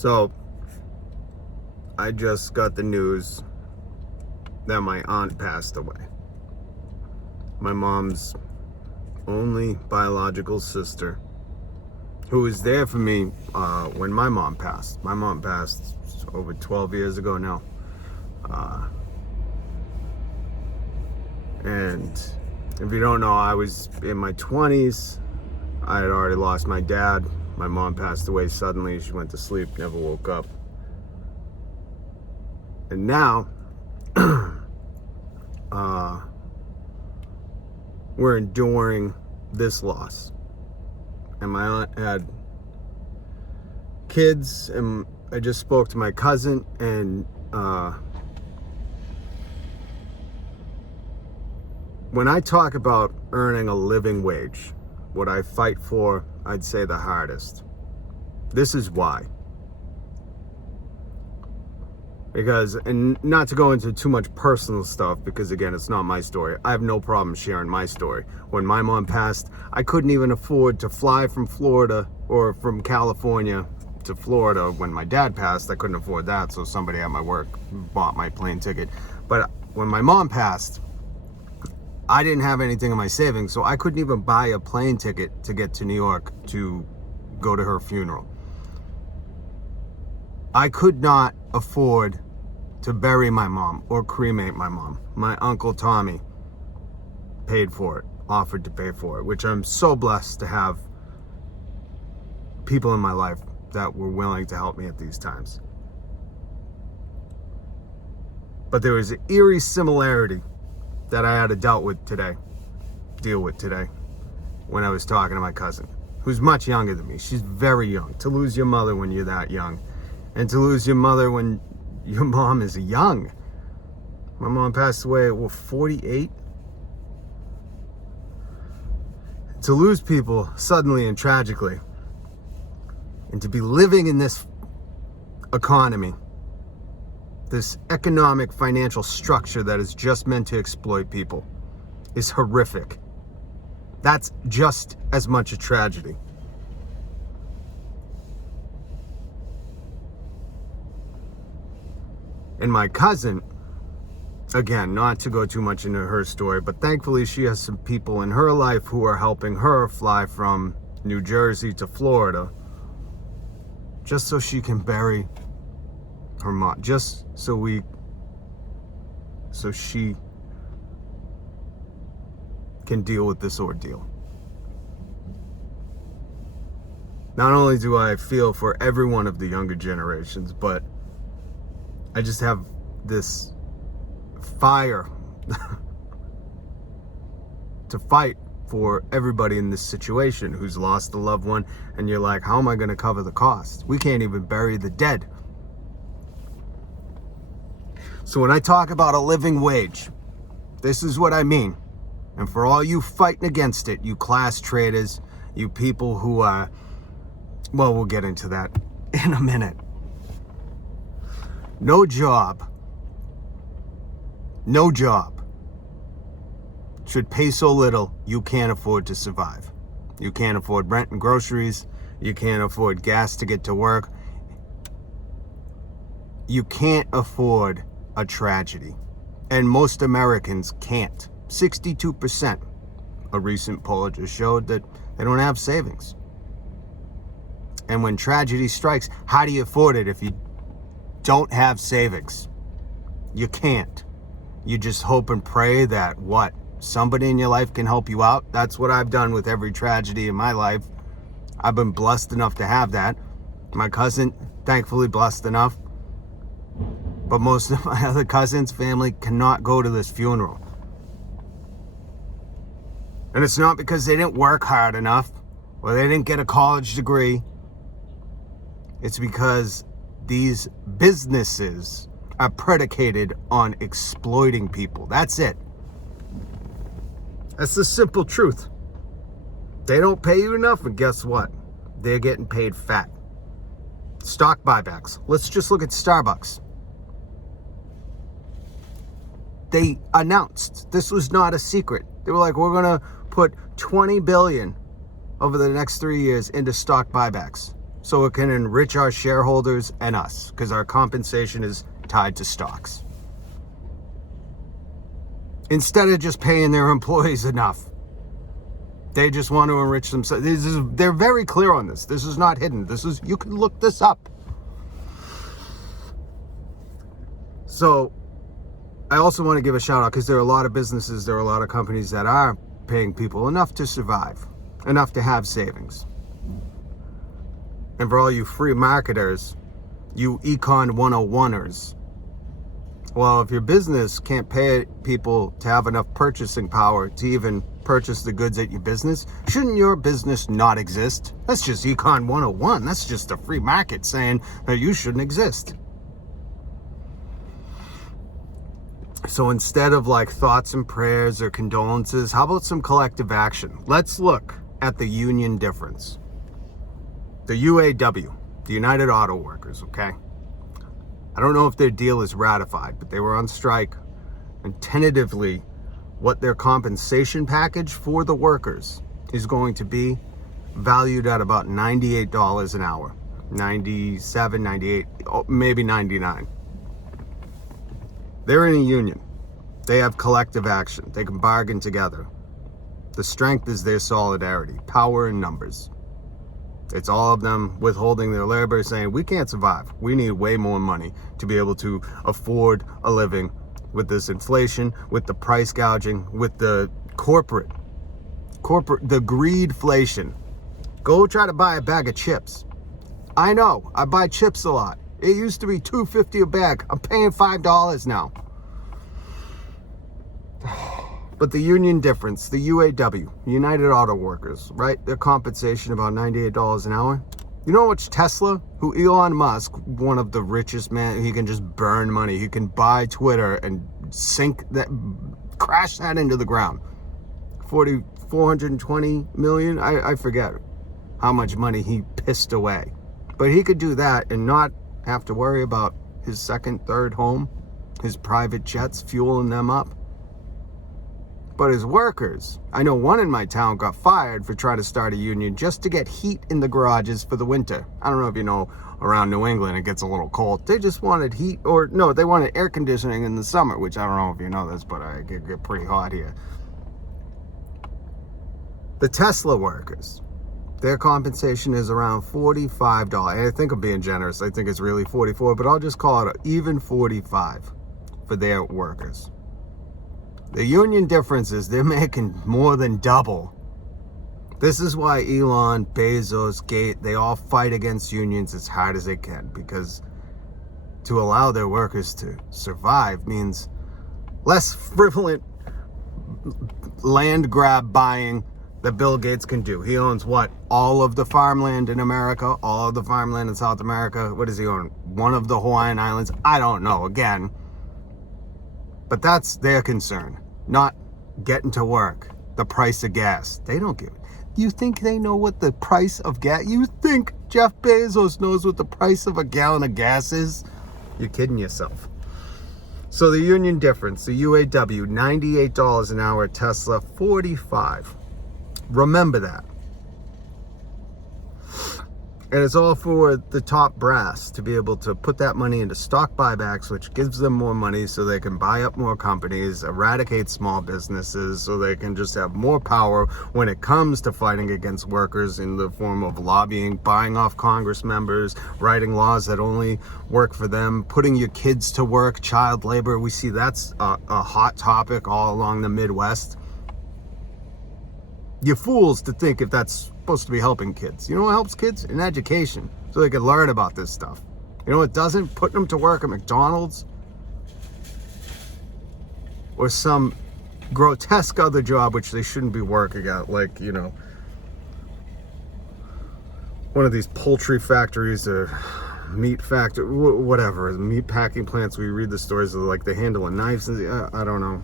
So, I just got the news that my aunt passed away. My mom's only biological sister, who was there for me when my mom passed. My mom passed over 12 years ago now. And if you don't know, I was in my 20s. I had already lost my dad. My mom passed away suddenly. She went to sleep, never woke up. And now, we're enduring this loss. And my aunt had kids, and I just spoke to my cousin, and when I talk about earning a living wage, what I fight for, I'd say the hardest. This is why. Because, and not to go into too much personal stuff, because again, it's not my story. I have no problem sharing my story. When my mom passed, I couldn't even afford to fly from Florida or from California to Florida. When my dad passed, I couldn't afford that, so somebody at my work bought my plane ticket. But when my mom passed, I didn't have anything in my savings, so I couldn't even buy a plane ticket to get to New York to go to her funeral. I could not afford to bury my mom or cremate my mom. My Uncle Tommy paid for it, offered to pay for it, which I'm so blessed to have people in my life that were willing to help me at these times. But there was an eerie similarity that I had to deal with today when I was talking to my cousin, who's much younger than me. She's very young. To lose your mother when you're that young, and to lose your mother when your mom is young. My mom passed away at 48. To lose people suddenly and tragically, and to be living in this economy, this economic financial structure that is just meant to exploit people, is horrific. That's just as much a tragedy. And my cousin, again, not to go too much into her story, but thankfully she has some people in her life who are helping her fly from New Jersey to Florida just so she can bury her mom, just so she can deal with this ordeal. Not only do I feel for every one of the younger generations, but I just have this fire to fight for everybody in this situation who's lost a loved one, and you're like, how am I going to cover the cost? We can't even bury the dead. So when I talk about a living wage, this is what I mean. And for all you fighting against it, you class traders, you people who are, well, we'll get into that in a minute. No job should pay so little you can't afford to survive. You can't afford rent and groceries. You can't afford gas to get to work. You can't afford a tragedy. And most Americans can't. 62%. A recent poll just showed that they don't have savings. And when tragedy strikes, how do you afford it if you don't have savings? You can't. You just hope and pray that somebody in your life can help you out. That's what I've done with every tragedy in my life. I've been blessed enough to have that. My cousin, thankfully blessed enough. But most of my other cousins' family cannot go to this funeral. And it's not because they didn't work hard enough or they didn't get a college degree. It's because these businesses are predicated on exploiting people. That's it. That's the simple truth. They don't pay you enough, and guess what? They're getting paid fat. Stock buybacks. Let's just look at Starbucks. They announced, this was not a secret. They were like, we're going to put $20 billion over the next 3 years into stock buybacks. so it can enrich our shareholders and us, because our compensation is tied to stocks. Instead of just paying their employees enough. They just want to enrich themselves. They're very clear on this. This is not hidden. You can look this up. So I also want to give a shout out, because there are a lot of businesses, there are a lot of companies that are paying people enough to survive, enough to have savings. And for all you free marketers, you Econ 101ers, well, if your business can't pay people to have enough purchasing power to even purchase the goods at your business, shouldn't your business not exist? That's just Econ 101. That's just a free market saying that you shouldn't exist. So instead of like thoughts and prayers or condolences, how about some collective action? Let's look at the union difference. The UAW, the United Auto Workers, okay? I don't know if their deal is ratified, but they were on strike, and tentatively what their compensation package for the workers is going to be valued at about $98 an hour. 97, 98, maybe 99. They're in a union. They have collective action. They can bargain together. The strength is their solidarity, power in numbers. It's all of them withholding their labor, saying, we can't survive. We need way more money to be able to afford a living with this inflation, with the price gouging, with the corporate, the greedflation. Go try to buy a bag of chips. I know, I buy chips a lot. It used to be $2.50 a bag. I'm paying $5 now. But the union difference, the UAW, United Auto Workers, right? Their compensation about $98 an hour. You know how much Tesla, who Elon Musk, one of the richest men, he can just burn money. He can buy Twitter and crash that into the ground. 420 million? I forget how much money he pissed away. But he could do that and not have to worry about his second, third home, his private jets fueling them up. But his workers, I know one in my town got fired for trying to start a union just to get heat in the garages for the winter. I don't know if you know, around New England it gets a little cold. They just wanted heat, or no, they wanted air conditioning in the summer, which I don't know if you know this, but I get pretty hot here. The Tesla workers, their compensation is around $45. I think I'm being generous. I think it's really 44, but I'll just call it even 45 for their workers. The union difference is they're making more than double. This is why Elon, Bezos, Gates, they all fight against unions as hard as they can, because to allow their workers to survive means less frivolous land grab buying that Bill Gates can do. He owns what? All of the farmland in America, all of the farmland in South America. What does he own? One of the Hawaiian Islands? I don't know, again. But that's their concern, not getting to work, the price of gas. They don't give it. You think they know what the price of gas? You think Jeff Bezos knows what the price of a gallon of gas is? You're kidding yourself. So the union difference, the UAW, $98 an hour, Tesla, $45. Remember that. And it's all for the top brass to be able to put that money into stock buybacks, which gives them more money so they can buy up more companies, eradicate small businesses, so they can just have more power when it comes to fighting against workers in the form of lobbying, buying off Congress members, writing laws that only work for them, putting your kids to work, child labor. We see that's a hot topic all along the Midwest. You're fools to think if that's supposed to be helping kids. You know what helps kids? In education, so they can learn about this stuff. You know what doesn't? Putting them to work at McDonald's or some grotesque other job which they shouldn't be working at, like, you know, one of these poultry factories or meat factory, whatever, meat packing plants. We read the stories of, like, they handle knives and I don't know.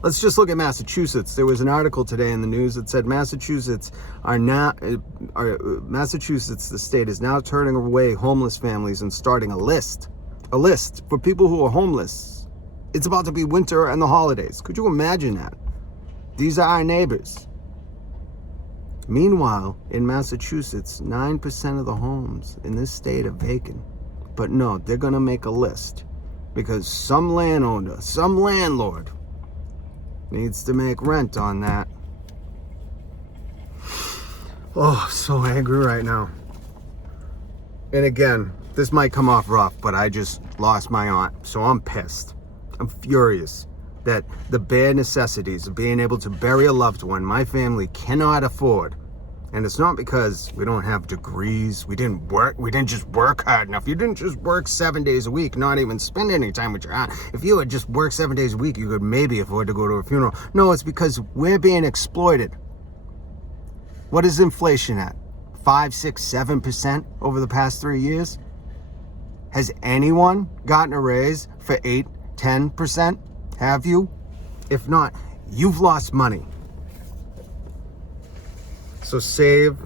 Let's just look at Massachusetts. There was an article today in the news that said Massachusetts, the state, is now turning away homeless families and starting a list for people who are homeless. It's about to be winter and the holidays. Could you imagine that? These are our neighbors. Meanwhile, in Massachusetts, 9% of the homes in this state are vacant. But no, they're going to make a list because some landowner, some landlord needs to make rent on that. Oh, so angry right now. And again, this might come off rough, but I just lost my aunt, so I'm pissed. I'm furious that the bare necessities of being able to bury a loved one my family cannot afford. And it's not because we don't have degrees, we didn't just work hard enough. You didn't just work 7 days a week, not even spend any time with your aunt. If you had just worked 7 days a week, you could maybe afford to go to a funeral. No, it's because we're being exploited. What is inflation at? 5, 6, 7% over the past 3 years? Has anyone gotten a raise for 8, 10%? Have you? If not, you've lost money. So save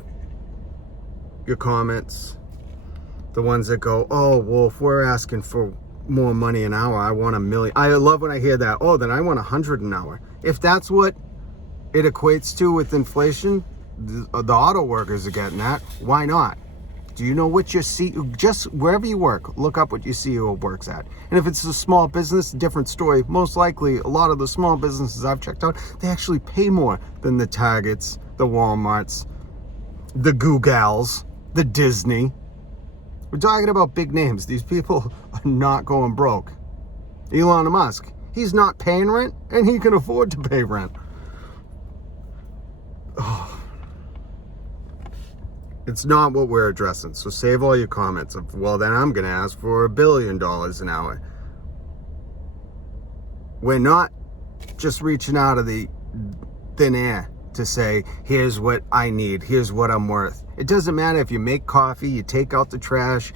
your comments. The ones that go, oh, well, if we're asking for more money an hour, I want $1 million. I love when I hear that. Oh, then I want 100 an hour. If that's what it equates to with inflation, the auto workers are getting that. Why not? Do you know what your CEO, just wherever you work, look up what your CEO works at. And if it's a small business, different story. Most likely, a lot of the small businesses I've checked out, they actually pay more than the Targets, the Walmarts, the Googles, the Disney. We're talking about big names. These people are not going broke. Elon Musk, he's not paying rent, and he can afford to pay rent. Oh. It's not what we're addressing. So save all your comments of, well, then I'm going to ask for $1 billion an hour. We're not just reaching out of the thin air to say, here's what I need, here's what I'm worth. It doesn't matter if you make coffee, you take out the trash,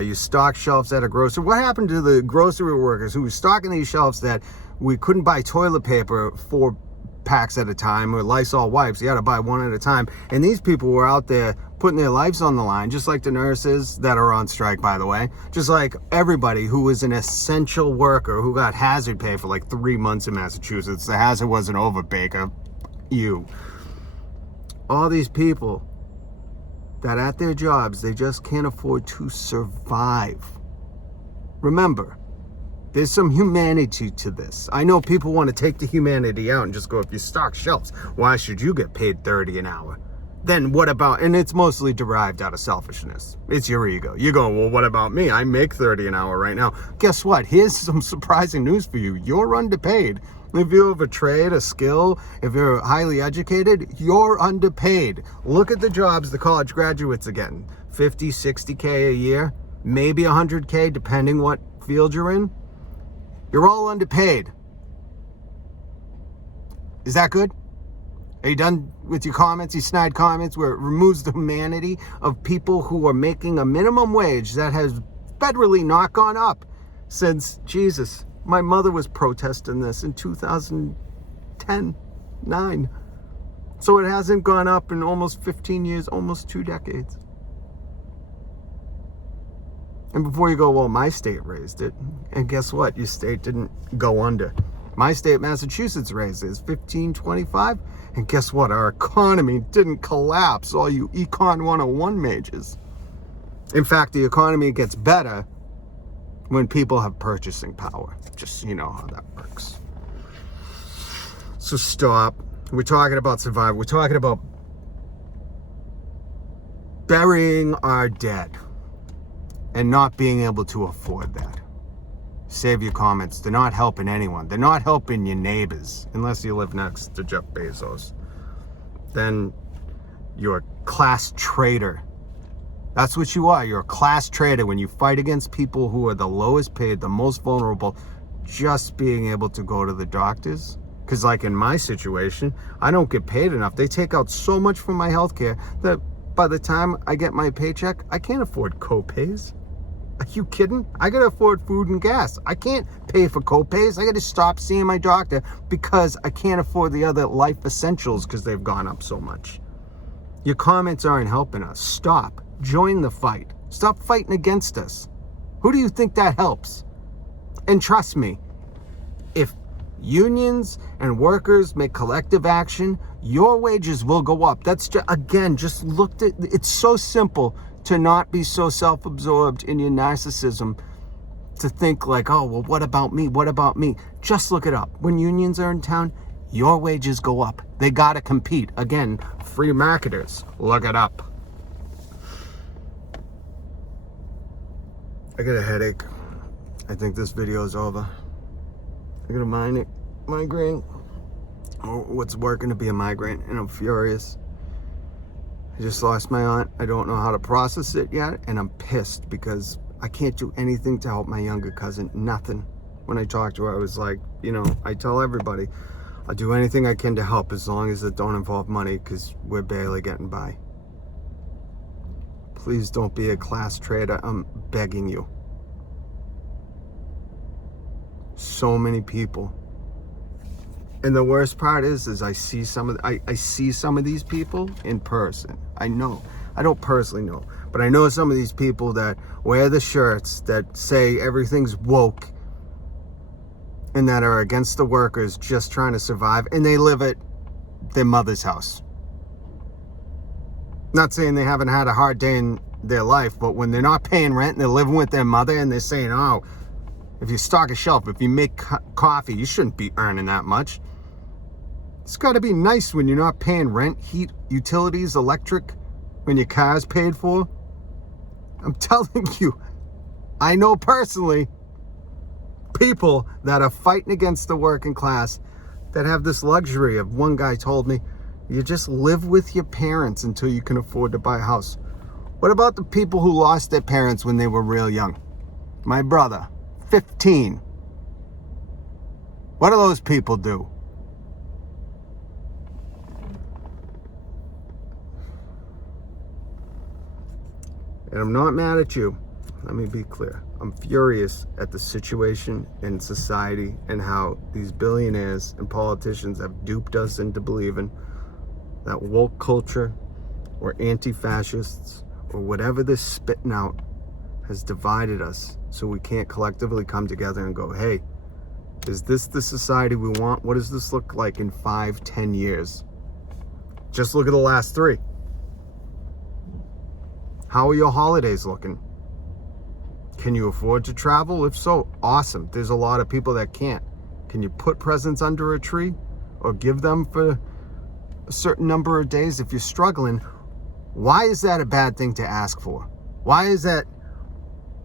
you stock shelves at a grocery. What happened to the grocery workers who were stocking these shelves that we couldn't buy toilet paper 4 packs at a time or Lysol wipes? You had to buy one at a time. And these people were out there putting their lives on the line, just like the nurses that are on strike, by the way, just like everybody who was an essential worker who got hazard pay for like 3 months in Massachusetts. The hazard wasn't over, Baker. You. All these people that at their jobs, they just can't afford to survive. Remember, there's some humanity to this. I know people want to take the humanity out and just go, if you stock shelves, why should you get paid $30 an hour? Then what about, and it's mostly derived out of selfishness. It's your ego. You go, well, what about me? I make $30 an hour right now. Guess what? Here's some surprising news for you. You're underpaid. If you have a trade, a skill, if you're highly educated, you're underpaid. Look at the jobs the college graduates are getting. 50, 60K a year, maybe 100K, depending what field you're in. You're all underpaid. Is that good? Are you done with your comments, your snide comments, where it removes the humanity of people who are making a minimum wage that has federally not gone up since, Jesus, my mother was protesting this in 2010, 9. So it hasn't gone up in almost 15 years, almost 2 decades. And before you go, well, my state raised it. And guess what? Your state didn't go under. My state, Massachusetts, raised it. It's 15.25. And guess what? Our economy didn't collapse, all you Econ 101 majors. In fact, the economy gets better when people have purchasing power. Just, you know how that works. So stop. We're talking about survival. We're talking about burying our dead and not being able to afford that. Save your comments. They're not helping anyone. They're not helping your neighbors, unless you live next to Jeff Bezos. Then you're a class traitor. That's what you are. You're a class traitor when you fight against people who are the lowest paid, the most vulnerable, just being able to go to the doctors. Because like in my situation, I don't get paid enough. They take out so much from my healthcare that by the time I get my paycheck, I can't afford co-pays. Are you kidding? I gotta afford food and gas. I can't pay for co-pays. I gotta stop seeing my doctor because I can't afford the other life essentials because they've gone up so much. Your comments aren't helping us. Stop. Join the fight. Stop fighting against us. Who do you think that helps? And trust me, if unions and workers make collective action, your wages will go up. That's just, again, just looked at, it's so simple to not be so self-absorbed in your narcissism to think like, oh, well, what about me? What about me? Just look it up. When unions are in town, your wages go up. They got to compete. Again, free marketers. Look it up. I got a headache. I think this video is over. I got a migraine. Or what's working to be a migraine, and I'm furious. I just lost my aunt. I don't know how to process it yet, and I'm pissed because I can't do anything to help my younger cousin. Nothing. When I talked to her, I was like, you know, I tell everybody, I'll do anything I can to help as long as it don't involve money, because we're barely getting by. Please don't be a class traitor. I'm begging you. So many people. And the worst part is I see some of I see some of these people in person. I know. I don't personally know, but I know some of these people that wear the shirts that say everything's woke and that are against the workers just trying to survive, and they live at their mother's house. Not saying they haven't had a hard day in their life, but when they're not paying rent and they're living with their mother and they're saying, oh, if you stock a shelf, if you make coffee, you shouldn't be earning that much. It's got to be nice when you're not paying rent, heat, utilities, electric, when your car's paid for. I'm telling you, I know personally people that are fighting against the working class that have this luxury of, one guy told me, you just live with your parents until you can afford to buy a house. What about the people who lost their parents when they were real young? My brother, 15. What do those people do? And I'm not mad at you. Let me be clear. I'm furious at the situation in society and how these billionaires and politicians have duped us into believing that woke culture or anti-fascists or whatever they're spitting out has divided us, so we can't collectively come together and go, hey, is this the society we want? What does this look like in 5-10 years? Just look at the last 3. How are your holidays looking? Can you afford to travel? If so, awesome. There's a lot of people that can't. Can you put presents under a tree or give them for a certain number of days? If you're struggling, why is that a bad thing to ask for? Why is that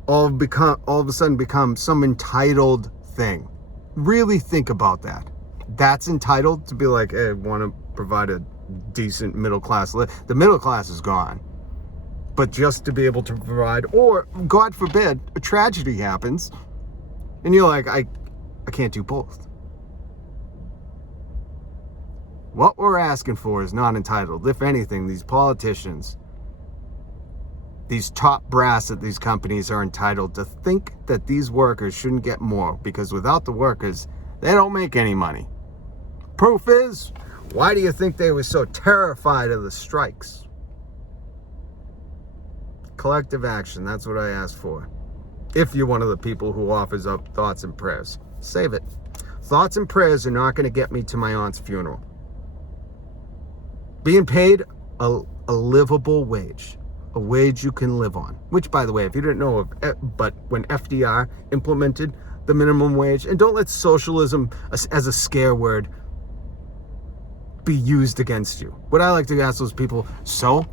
all of a sudden become some entitled thing? Really think about that. That's entitled to be like, hey, I want to provide a decent middle class. The middle class is gone. But just to be able to provide, or God forbid, a tragedy happens, and you're like, I can't do both. What we're asking for is not entitled. If anything, these politicians, these top brass at these companies are entitled to think that these workers shouldn't get more, because without the workers, they don't make any money. Proof is, why do you think they were so terrified of the strikes? Collective action, that's what I asked for. If you're one of the people who offers up thoughts and prayers, save it. Thoughts and prayers are not going to get me to my aunt's funeral. Being paid a livable wage, a wage you can live on, which, by the way, if you didn't know, but when FDR implemented the minimum wage, and don't let socialism as a scare word be used against you. What I like to ask those people, so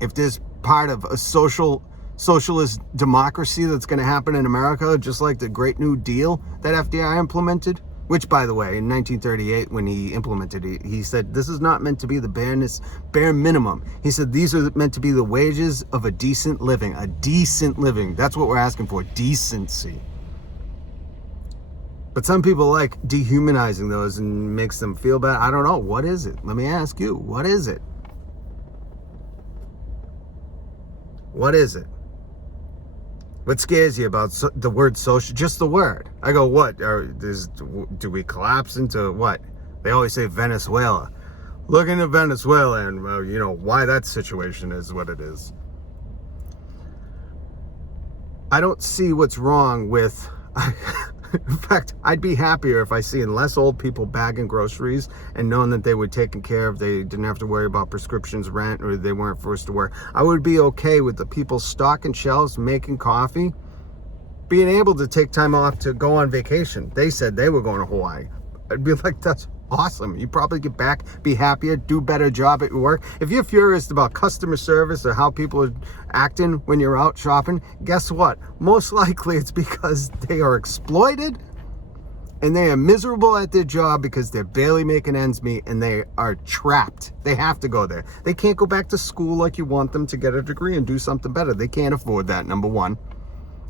if there's part of a socialist democracy that's going to happen in America, just like the Great New Deal that FDR implemented, which, by the way, in 1938, when he implemented it, he said, this is not meant to be the bare minimum. He said, these are meant to be the wages of a decent living. A decent living. That's what we're asking for, decency. But some people like dehumanizing those and makes them feel bad. I don't know. What is it? Let me ask you. What is it? What is it? What scares you about the word social? Just the word. I go, what? Do we collapse into what? They always say Venezuela. Look into Venezuela and, you know, why that situation is what it is. I don't see what's wrong with... In fact, I'd be happier if I seen less old people bagging groceries and knowing that they were taken care of. They didn't have to worry about prescriptions, rent, or they weren't forced to work. I would be okay with the people stocking shelves, making coffee, being able to take time off to go on vacation. They said they were going to Hawaii. I'd be like, that's awesome. You probably get back, be happier, do better job at your work. If you're furious about customer service or how people are acting when you're out shopping, guess what? Most likely it's because they are exploited and they are miserable at their job because they're barely making ends meet and they are trapped. They have to go there. They can't go back to school like you want them to get a degree and do something better. They can't afford that, number one.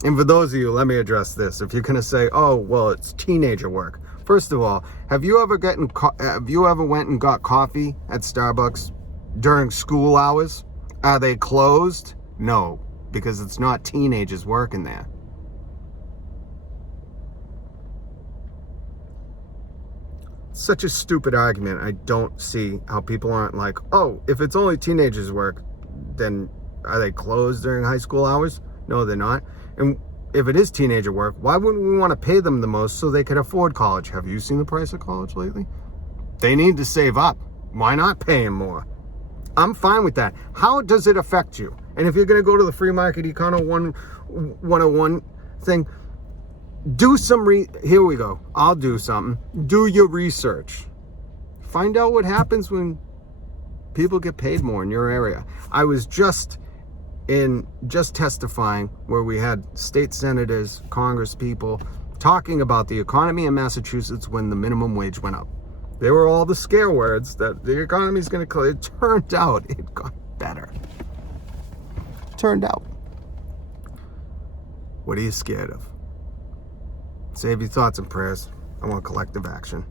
And for those of you, let me address this. If you're going to say, oh, well, it's teenager work. First of all, have you ever went and got coffee at Starbucks during school hours? Are they closed? No, because it's not teenagers working there. Such a stupid argument. I don't see how people aren't like, oh, if it's only teenagers work, then are they closed during high school hours? No, they're not. And if it is teenager work, why wouldn't we want to pay them the most so they could afford college? Have you seen the price of college lately? They need to save up. Why not pay them more? I'm fine with that. How does it affect you? And if you're going to go to the free market econo 101 thing, do some here we go. I'll do something. Do your research. Find out what happens when people get paid more in your area. I was just testifying where we had state senators, Congress people talking about the economy in Massachusetts when the minimum wage went up. They were all the scare words that the economy is going to close. It turned out it got better. Turned out. What are you scared of? Save your thoughts and prayers. I want collective action.